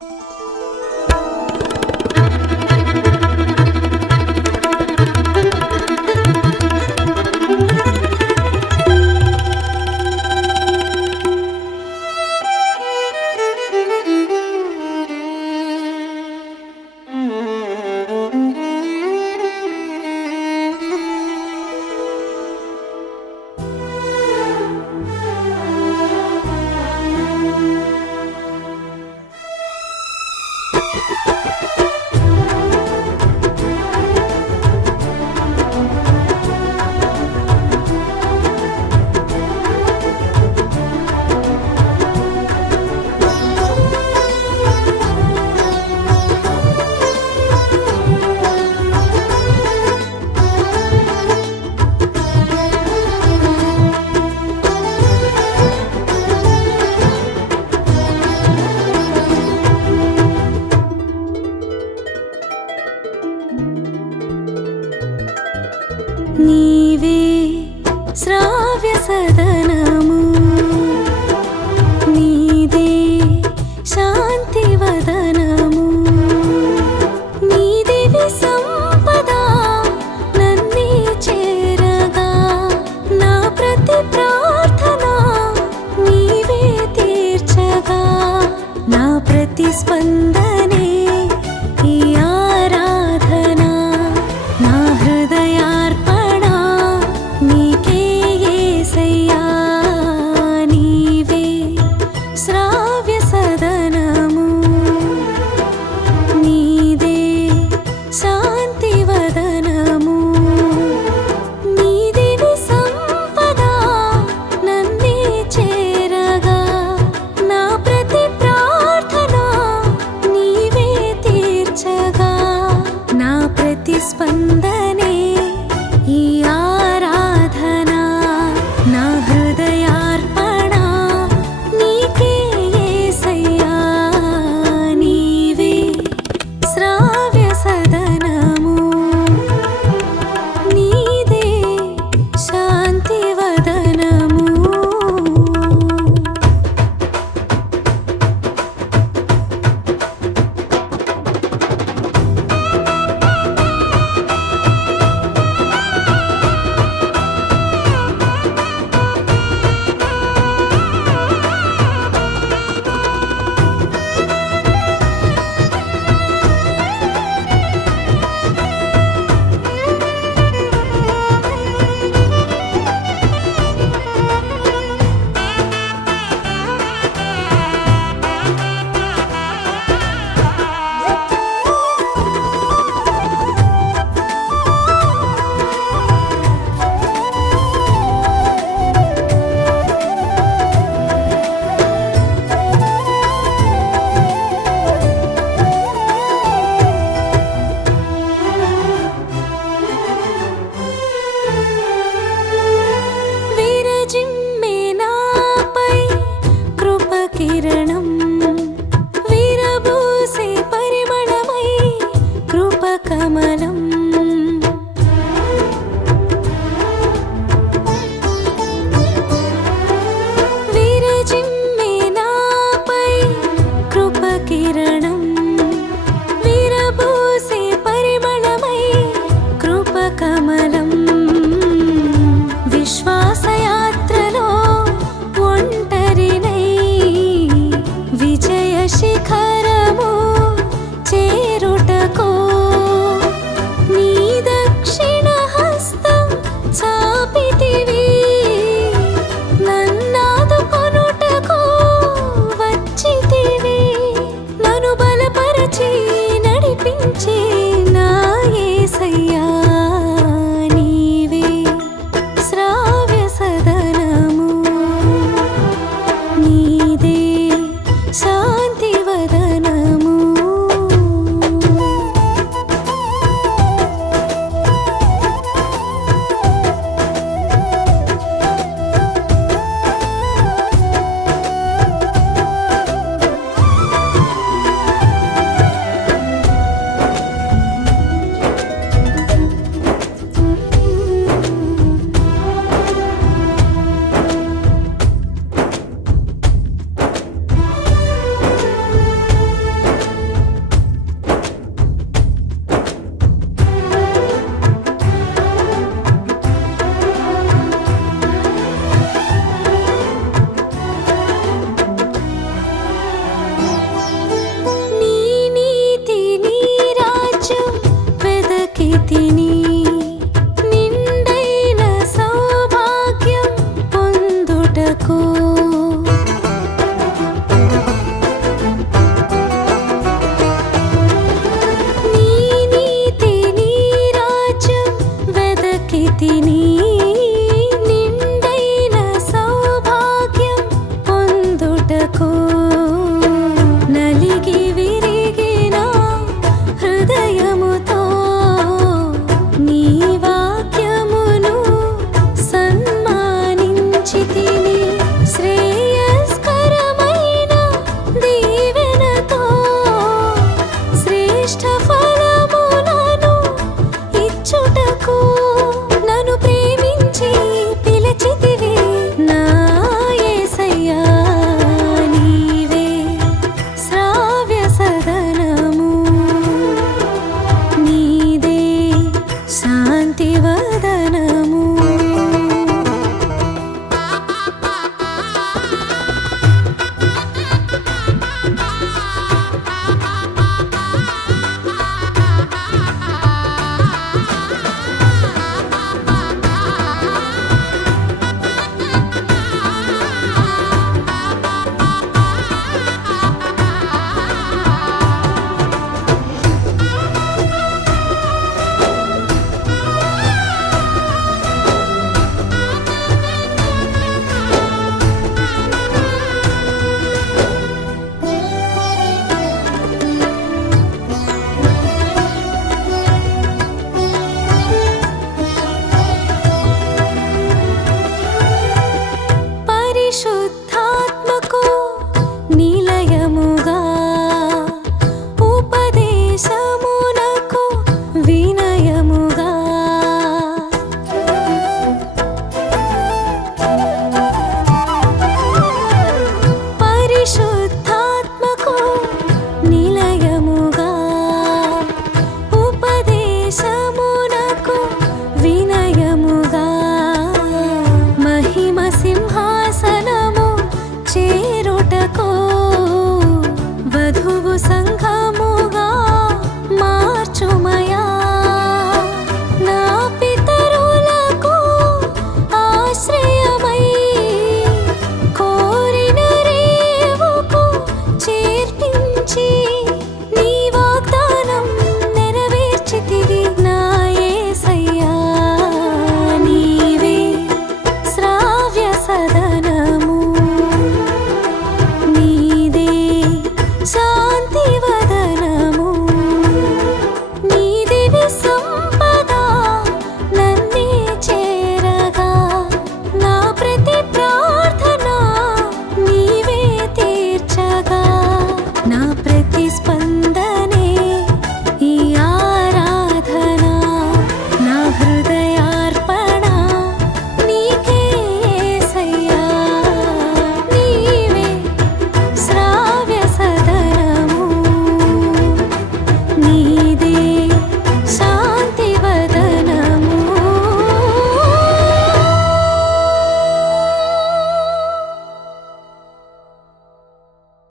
you. Música nih.